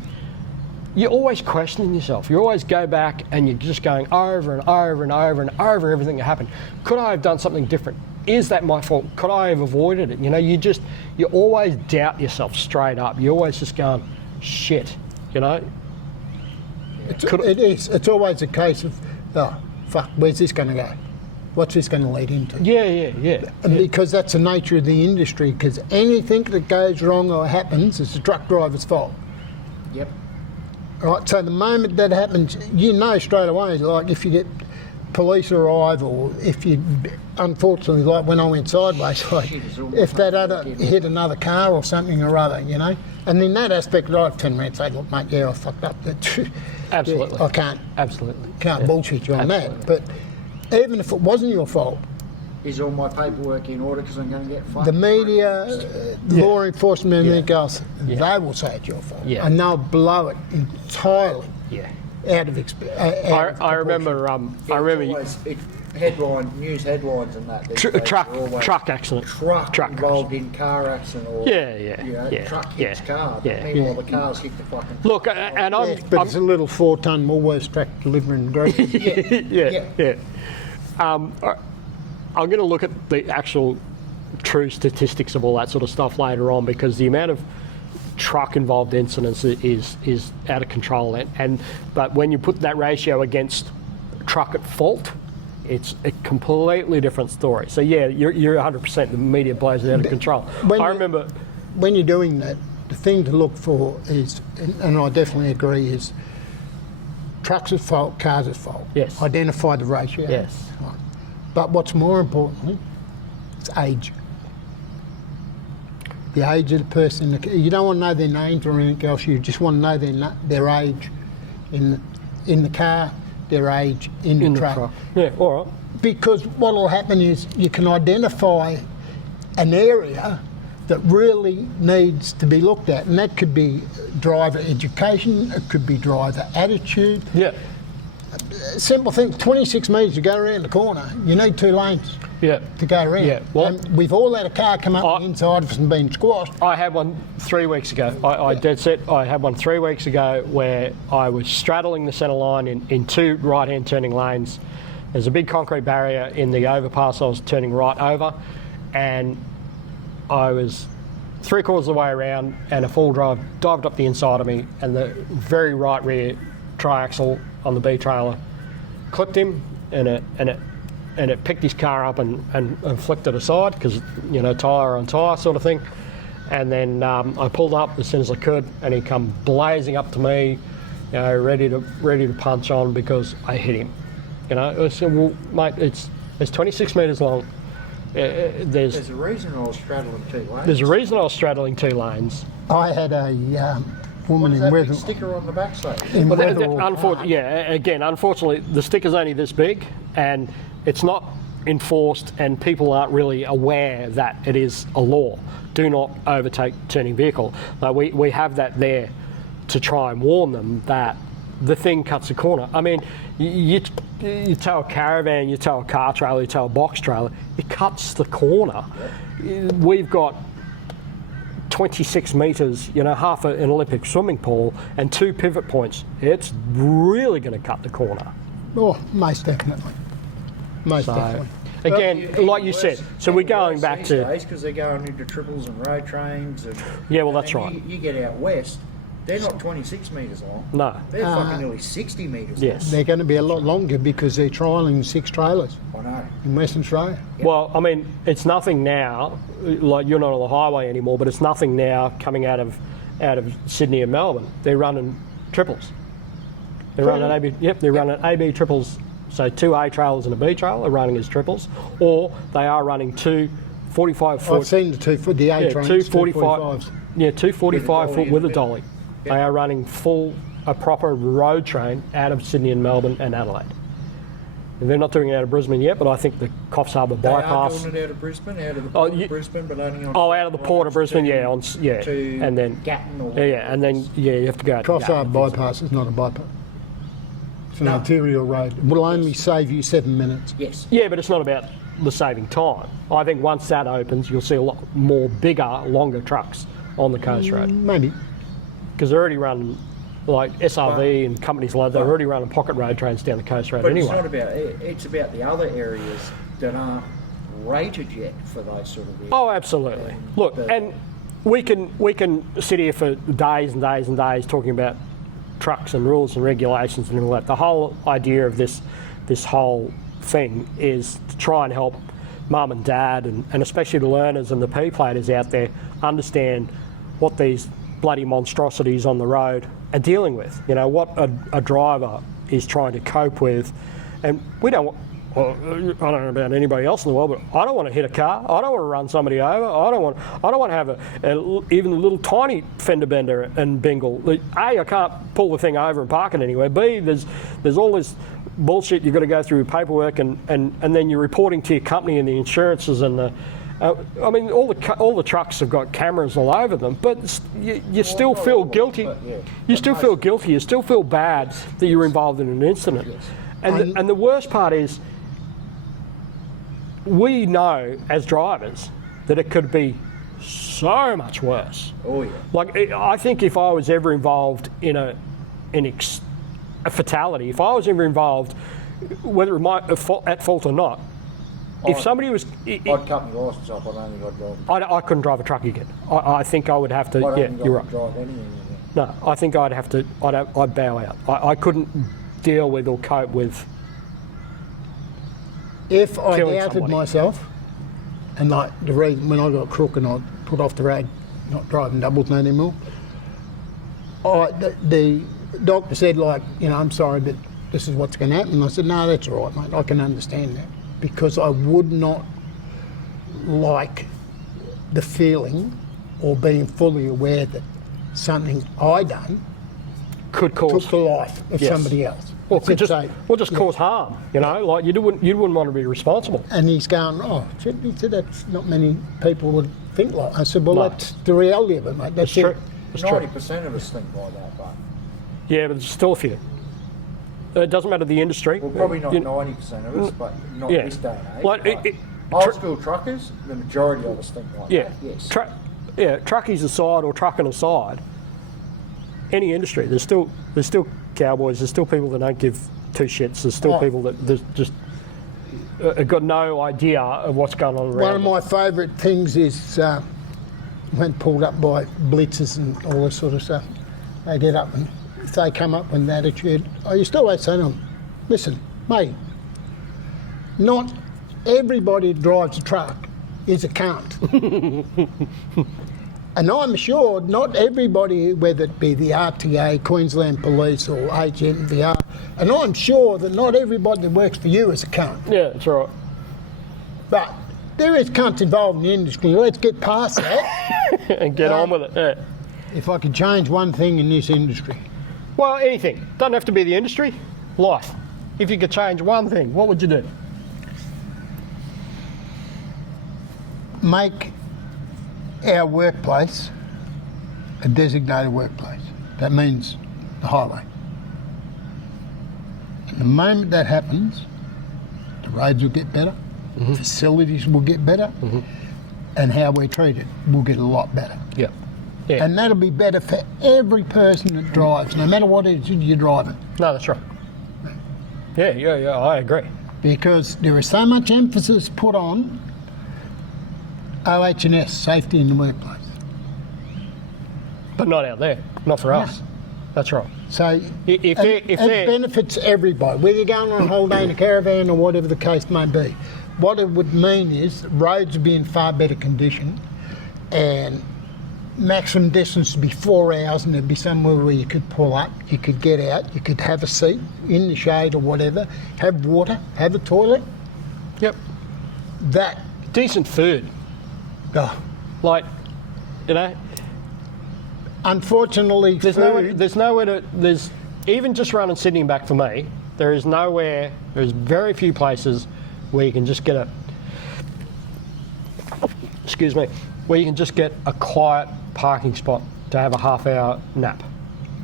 you're always questioning yourself. You always go back and you're just going over and over and over and over everything that happened. Could I have done something different? Is that my fault? Could I have avoided it? You know, you always doubt yourself straight up. You're always just going, shit, you know? It is. It's always a case of, oh, fuck, where's this going to go? What's this going to lead into? Yeah. And because that's the nature of the industry, because anything that goes wrong or happens is the truck driver's fault. Yep. Right, so the moment that happens, you know straight away, like if you get police arrive or if you, unfortunately, like when I went sideways, like if that other hit another car or something or other, you know. And in that aspect, I'd turn around and say, look, mate, yeah, I fucked up. Absolutely. I can't Absolutely. bullshit you on that. But even if it wasn't your fault, Is all my paperwork in order because I'm going to get fucked? the media, law enforcement, and everything else, they will say it's your fault. Yeah. And they'll blow it entirely Yeah. out of experience. I remember. News headlines and that. these days are always Truck accident. Truck involved in car accident or truck hits car. But meanwhile, the cars hit the fucking. Look, and I'm. Yes, but it's a little 4-ton Woolworths truck delivering groceries. Yeah. I'm going to look at the actual true statistics of all that sort of stuff later on, because the amount of truck involved incidents is out of control. But when you put that ratio against truck at fault, it's a completely different story. So yeah, you're 100%. The media blows it out of control. I remember when you're doing that, the thing to look for is, and I definitely agree, is trucks at fault, cars at fault. Yes. Identify the ratio. Yes. Right. But what's more importantly, it's age. The age of the person. You don't want to know their names or anything else. You just want to know their age in the car, their age in the truck. Yeah, all right. Because what will happen is you can identify an area that really needs to be looked at, and that could be driver education, it could be driver attitude. Yeah. Simple thing, 26 metres to go around the corner, you need 2 lanes to go around. Yeah. Well, and we've all had a car come up the inside of us and been squashed. I had one 3 weeks ago. I dead set. I had one 3 weeks ago where I was straddling the centre line in 2 right-hand turning lanes. There's a big concrete barrier in the overpass. I was turning right over, and I was 3/4 of the way around, and a full drive dived up the inside of me, and the very right rear triaxle on the B trailer clipped him, and it picked his car up and flicked it aside, because tyre on tyre sort of thing. And then I pulled up as soon as I could, and he come blazing up to me, ready to punch on because I hit him. I said, well, mate, it's 26 metres long. There's a reason I was straddling 2 lanes. There's a reason I was straddling 2 lanes. I had a woman in Big Weatherall. sticker on the backside. Unfortunately, the sticker's only this big, and it's not enforced, and people aren't really aware that it is a law. Do not overtake turning vehicle. We have that there to try and warn them that the thing cuts a corner. I mean, you tow a caravan, you tow a car trailer, you tow a box trailer, it cuts the corner. We've got 26 metres, half an Olympic swimming pool and 2 pivot points. It's really going to cut the corner. Oh, most definitely. Most definitely. Again, like you said, so we're going back to... because they're going into triples and road trains. Yeah, well, that's right. You get out west, They're not 26 metres long. No. They're fucking nearly 60 metres Yes. They're going to be a lot longer because they're trialling 6 trailers long. I know. in Western Australia. Well, I mean, it's nothing now. Like you're not on the highway anymore, but it's nothing now coming out of Sydney and Melbourne. They're running triples. They're running AB. Yep, they're running AB triples. So 2 A trailers and a B trailer are running as triples, or they are running 2 45 foot. I've seen the 2 foot, the A Yeah, trains, 2 45s. Yeah, 2 45 dolly foot in with a the dolly. They are running a proper road train out of Sydney and Melbourne and Adelaide. And they're not doing it out of Brisbane yet, but I think the Coffs Harbour They are bypass. doing it out of Brisbane, out of the port of Brisbane, but only on. Out of the port of Brisbane, yeah, to and then Gatton or yeah, and then you have to go. out to Coffs Gatton. Harbour bypass is not a bypass. It's an No. arterial road. It will only save you 7 minutes. Yes. Yeah, but it's not about the saving time. I think once that opens, you'll see a lot more bigger, longer trucks on the coast road Maybe. because they're already running like SRV and companies like that. They're already running pocket road trains down the coast road But anyway. it's not about it. It's about the other areas that aren't rated yet for those sort of areas. Oh, absolutely. Look, and we can sit here for days and days and days talking about trucks and rules and regulations and all that. The whole idea of this whole thing is to try and help mum and dad and especially the learners and the P-platers out there understand what these bloody monstrosities on the road are dealing with. You know, what a driver is trying to cope with. And we don't want, well, I don't know about anybody else in the world, but I don't want to hit a car. I don't want to run somebody over. I don't want to have even a little tiny fender bender and bingle. A, I can't pull the thing over and park it anywhere. B, there's all this bullshit you've got to go through paperwork and then you're reporting to your company and the insurances and the. I mean, all the trucks have got cameras all over them, but you still feel guilty. Yeah. You still feel guilty. You still feel bad that you're involved in an incident. Yes. And the worst part is, we know as drivers that it could be so much worse. Oh yeah. Like I think if I was ever involved in a fatality, if I was ever involved, whether it might at fault or not, if somebody was, I'd cut my licence off. I'd only got drive. I couldn't drive a truck again. I think I would have to. I'd Yeah, only you're got right. to drive anything. No, I think I'd have to. I'd bow out. I couldn't deal with or cope with. If I Killing doubted somebody. myself, and like the reason when I got crook and I put off the road, not driving doubles anymore, the doctor said, like, you know, I'm sorry, but this is what's going to happen. And I said, no, that's all right, mate. I can understand that, because I would not like the feeling or being fully aware that something I done Could cause. took the life of Yes. somebody else. Or That's could it, just, so, or just cause harm, you know, like you wouldn't want to be responsible. and he's going, oh, shit, he said that's not many people would think like. I said, well, No. that's the reality of it, mate. That's It's true. it. It's true. 90% of us think like that, but Yeah, but there's still a few. It doesn't matter the industry. well, probably not You- 90% of us, but not Yeah. this day and age. Like, but old school truckers, the majority of us think like Yeah, that. Yes. truckies aside or trucking aside, any industry, there's still cowboys. There's still people that don't give two shits. There's still Oh. people that just have got no idea of what's going on around. One of my favourite things is when pulled up by blitzers and all this sort of stuff, they get up and if they come up with an attitude, I used to always say to them, listen, mate, not everybody that drives a truck is a cunt. And I'm sure not everybody, whether it be the RTA, Queensland Police or HMVR, and I'm sure that not everybody that works for you is a cunt. Yeah, that's right. But there is cunts involved in the industry. Let's get past that. And get on with it. Yeah. If I could change one thing in this industry, Well, anything. Doesn't have to be the industry. Life. If you could change one thing, what would you do? make our workplace a designated workplace. That means the highway. And the moment that happens, the roads will get better, facilities will get better, and how we're treated will get a lot better. Yeah. Yeah. And that'll be better for every person that drives, no matter what it is you're driving. No, that's right. Yeah, I agree. Because there is so much emphasis put on OH&S, safety in the workplace. But not out there. Not for us. That's right. So If it they're benefits everybody, whether you're going on a holiday in a caravan or whatever the case may be. What it would mean is roads would be in far better condition, and maximum distance would be 4 hours, and there'd be somewhere where you could pull up, you could get out, you could have a seat in the shade or whatever, have water, have a toilet. Yep. That, Decent food. oh, Like, you know, unfortunately, there's nowhere to, even just running Sydney and back for me, there's very few places where you can just get where you can just get a quiet parking spot to have a half-hour nap.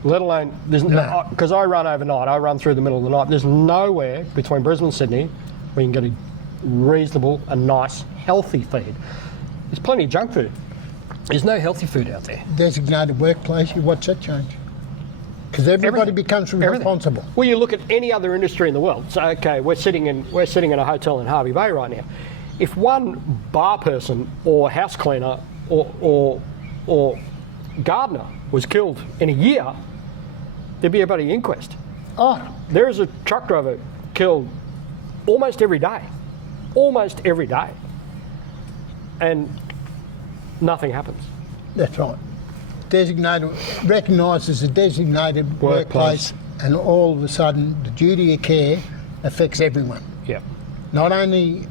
Let alone, because I run overnight, I run through the middle of the night. There's nowhere between Brisbane and Sydney where you can get a reasonable and nice, healthy feed. There's plenty of junk food. There's no healthy food out there. designated workplace, you watch that change. Because everybody Everything. becomes Everything. responsible. Well, you look at any other industry in the world. So, okay, we're sitting in a hotel in Harvey Bay right now. If one bar person or house cleaner or gardener was killed in a year, there'd be a bloody inquest. Oh, There is a truck driver killed almost every day, and nothing happens. that's right. Recognised as a designated workplace, and all of a sudden the duty of care affects everyone. Yeah. Not only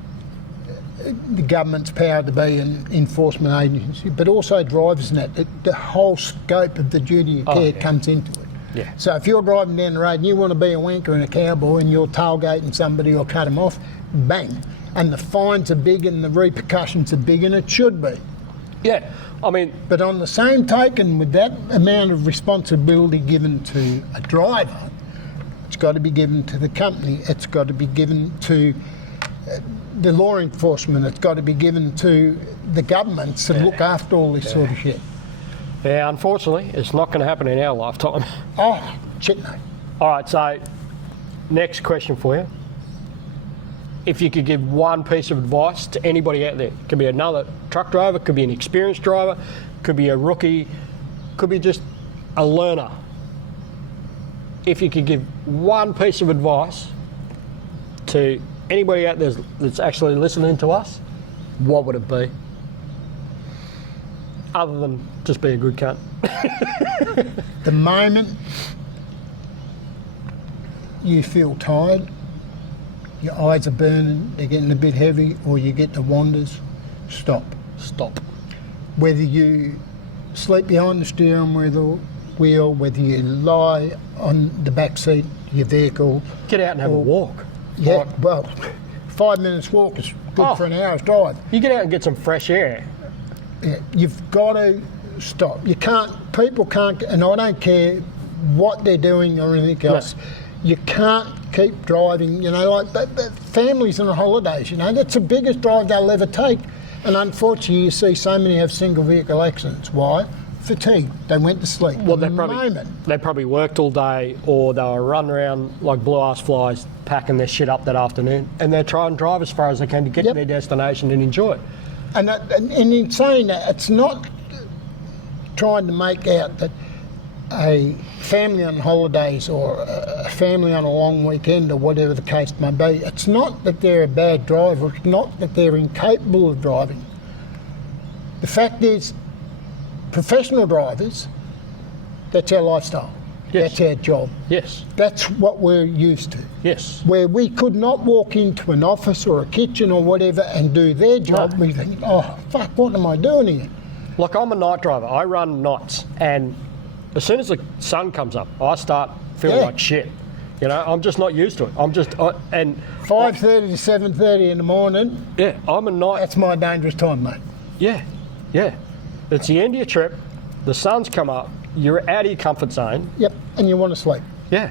the government's power to be an enforcement agency, but also drivers and that. The whole scope of the duty of care comes into it. Yeah. So if you're driving down the road and you want to be a wanker and a cowboy and you're tailgating somebody or cut them off, bang. And the fines are big and the repercussions are big, and it should be. Yeah. I mean, But on the same token, with that amount of responsibility given to a driver, it's got to be given to the company, it's got to be given to the law enforcement, it's got to be given to the governments that look after all this sort of shit. yeah, unfortunately, it's not going to happen in our lifetime. Oh, shit no. All right, so next question for you. If you could give one piece of advice to anybody out there, could be another truck driver, could be an experienced driver, could be a rookie, could be just a learner. If you could give one piece of advice to anybody out there that's actually listening to us, what would it be? Other than just be a good cunt. The moment you feel tired, your eyes are burning, they're getting a bit heavy, or you get the wanders, stop. Stop. Whether you sleep behind the steering wheel, whether you lie on the back seat of your vehicle. Get out and have a walk. Yeah, Like, well, 5 minutes walk is good for an hour's drive. you get out and get some fresh air. Yeah, you've got to stop. People can't, and I don't care what they're doing or anything else, you can't keep driving, like but families on holidays, that's the biggest drive they'll ever take. And unfortunately, you see so many have single vehicle accidents. Why? Fatigue. They went to sleep. Well, The they probably worked all day, or they were running around like blue ass flies, packing their shit up that afternoon, and they try and drive as far as they can to get to their destination and enjoy it. And in saying that, it's not trying to make out that a family on holidays or a family on a long weekend or whatever the case may be, it's not that they're a bad driver, it's not that they're incapable of driving. The fact is, professional drivers, that's our lifestyle. Yes. That's our job. Yes. That's what we're used to. Yes. Where we could not walk into an office or a kitchen or whatever and do their job, we think, oh, fuck, what am I doing here? Like, I'm a night driver. I run nights, and as soon as the sun comes up, I start feeling like shit. I'm just not used to it. I'm just 5:30 to 7:30 in the morning. Yeah, I'm a night. That's my dangerous time, mate. Yeah, yeah. It's the end of your trip. The sun's come up. You're out of your comfort zone. Yep, and you want to sleep. Yeah.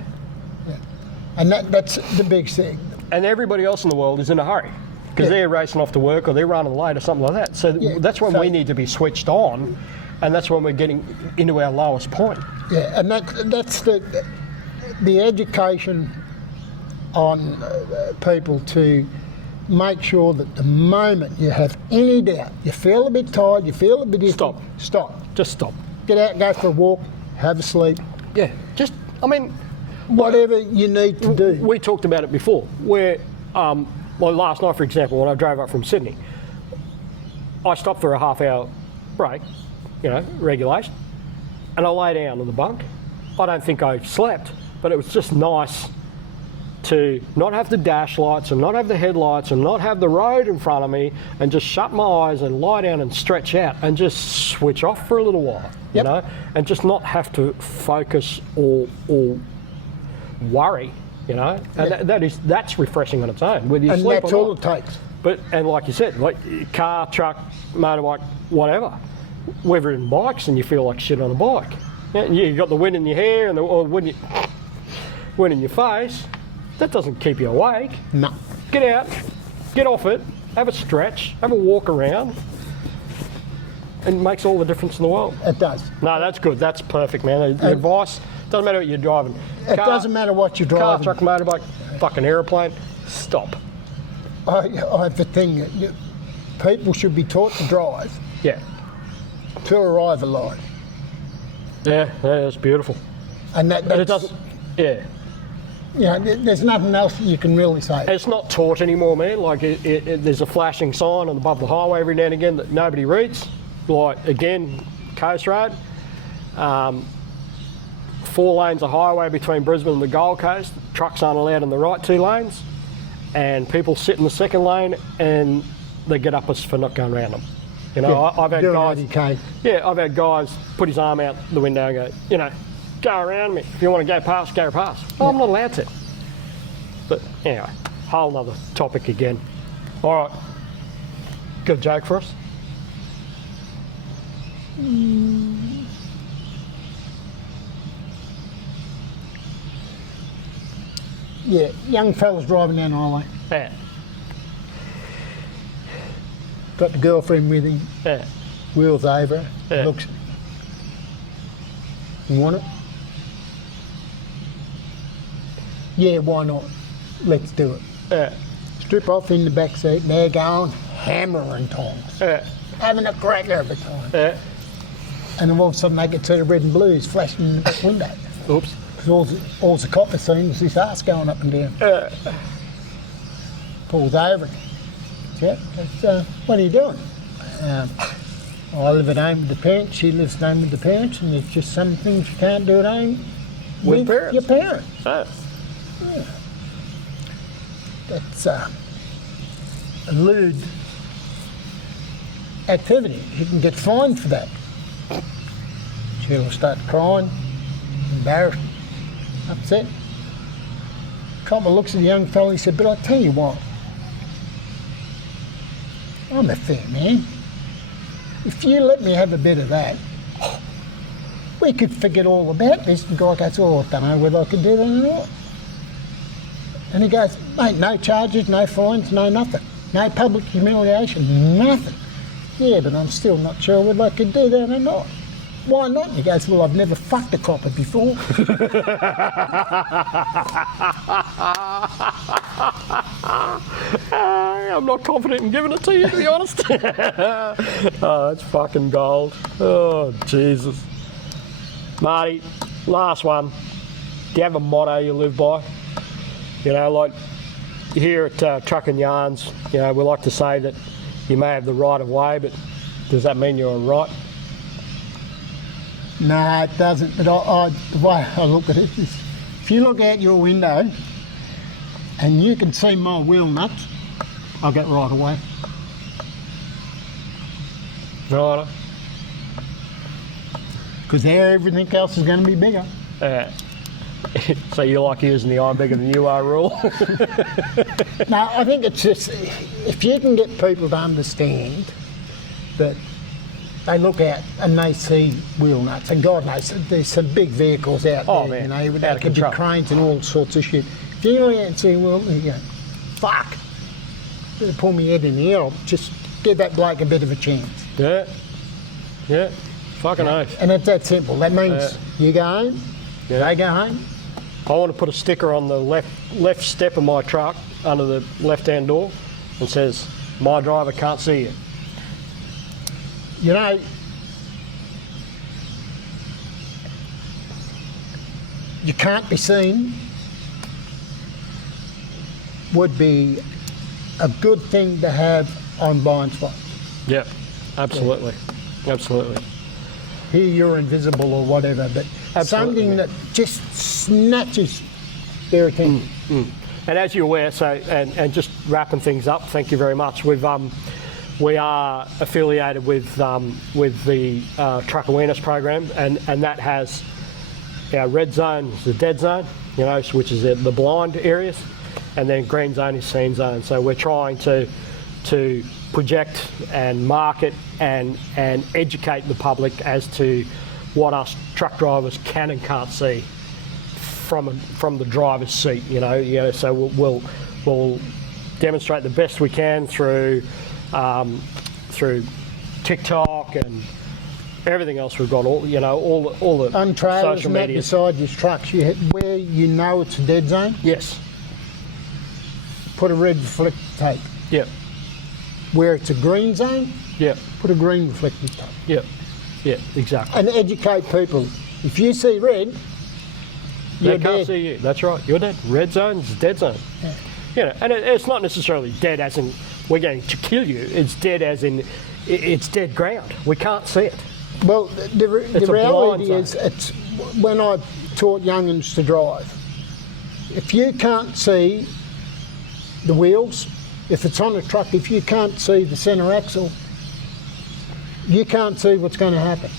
And that's the big thing. And everybody else in the world is in a hurry because they're racing off to work or they're running late or something like that. So that's when we need to be switched on, and that's when we're getting into our lowest point. Yeah, and that's the education on people to make sure that the moment you have any doubt, you feel a bit tired, you feel a bit iffy, Stop. Stop. Just stop. Get out, go for a walk, have a sleep, Yeah, just, I mean, whatever you need to do. we talked about it before, where, well, last night, for example, when I drove up from Sydney, I stopped for a half-hour break, regulation, and I lay down on the bunk. I don't think I slept, but it was just nice to not have the dash lights and not have the headlights and not have the road in front of me and just shut my eyes and lie down and stretch out and just switch off for a little while, Yep. and just not have to focus or worry, and that's refreshing on its own. Whether you And sleep that's or all not. it takes. But, and like you said, like car, truck, motorbike, whatever, whether in bikes and you feel like shit on a bike. You've got the wind in your hair and or wind in your face. That doesn't keep you awake. No. Get out, get off it, have a stretch, have a walk around, and it makes all the difference in the world. It does. No, that's good. That's perfect, man. The advice, doesn't matter what you're driving. It doesn't matter what you're Car, driving. truck, motorbike, fucking aeroplane, stop. I have the thing that people should be taught to drive Yeah. to arrive alive. Yeah, that's beautiful. And that, But it that's, doesn't, yeah. There's nothing else you can really say. It's not taught anymore, man. Like, there's a flashing sign on above the highway every now and again that nobody reads. Like, again, Coast Road. 4 lanes of highway between Brisbane and the Gold Coast. Trucks aren't allowed in the right 2 lanes. And people sit in the second lane and they get up us for not going around them. I've had Doing guys. 80K. Yeah, I've had guys put his arm out the window and go, go around me. If you want to go past, go past. Oh, I'm not allowed to. But anyway, whole nother topic again. All right. Got a joke for us? Yeah, young fellas driving down the highway. Yeah. Got the girlfriend with him, Yeah. wheels over, Yeah. looks. You want it? Yeah, why not? Let's do it. Yeah. Strip off in the back seat, and they're going hammer and tongs, Yeah. having a cracker of a time. Yeah. And then all of a sudden they get to the red and blues flashing in the back window. Oops. Because all the cop has seen is this ass going up and down. Yeah. Pulls over. Yeah, what are you doing? I live at home with the parents, she lives at home with the parents, and there's just some things you can't do at home With parents. your parents. Yeah. That's a lewd activity. You can get fined for that. She'll start crying, embarrassed, upset. Copper looks at the young fella, he said, but I tell you what, I'm a fair man. If you let me have a bit of that, we could forget all about this. And the guy goes, oh, I don't know whether I could do that or not. And he goes, mate, no charges, no fines, no nothing. No public humiliation, nothing. Yeah, but I'm still not sure whether I could do that or not. Why not? And he goes, well, I've never fucked a copper before. I'm not confident in giving it to you, to be honest. Oh, that's fucking gold. Oh, Jesus. Marty, last one. Do you have a motto you live by? Like here at Truck and Yarns, we like to say that you may have the right of way, but does that mean you're right? No, it doesn't. But the way I look at it is, if you look out your window and you can see my wheel nuts, I'll get right away. Right. Because there, everything else is going to be bigger. So you like using the I'm bigger than you are rule? No, I think it's just, if you can get people to understand that they look out and they see wheel nuts, and God knows there's some big vehicles out Oh, there, man, you know, out there of could be control. cranes and all sorts of shit. If you look out and see a wheel, you go, fuck, better pull my head in the air, I'll just give that bloke a bit of a chance. Yeah. Yeah. Fucking oath. And it's that simple. That means you go home, they go home. I want to put a sticker on the left step of my truck under the left-hand door and says, my driver can't see you. You know, you can't be seen would be a good thing to have on blind spots. Yeah, absolutely. Absolutely. Here you're invisible or whatever, but Absolutely, something that just snatches their attention. And as you're aware, so and just wrapping things up, thank you very much. We are affiliated with the Truck Awareness Program, and that has our red zone is the dead zone, you know, which is the blind areas, and then green zone is seen zone. So we're trying to project and market and educate the public as to what us truck drivers can and can't see from the driver's seat. You know. So we'll demonstrate the best we can through TikTok and everything else we've got. All the On trailers social and that media. beside your trucks, where you know it's a dead zone, Yes. put a red reflective tape. Yep. Where it's a green zone, Yep. put a green reflective tape. Yep. Yeah. Exactly. And educate people. If you see red, They you're can't dead. see you. That's right. You're dead. Red zone is dead zone. Yeah. You know, and it's not necessarily dead as in we're going to kill you. It's dead as in it's dead ground. We can't see it. Well, the It's a reality blind is, it's when I taught young'uns to drive, if you can't see the wheels, if it's on a truck, if you can't see the centre axle, you can't see what's going to happen.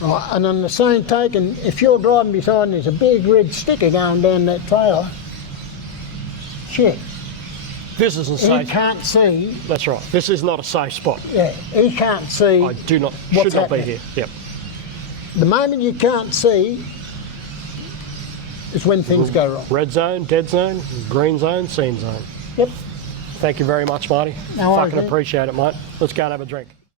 Right, and on the same token, if you're driving beside and there's a big red sticker going down that trailer, shit, This isn't he safe. can't see. That's right. This is not a safe spot. Yeah, he can't see. I should not happening. be here. Yep. The moment you can't see is when things go wrong. Red zone, dead zone, green zone, seen zone. Yep. Thank you very much, Marty. No worries, Fucking mate. appreciate it, mate. Let's go and have a drink.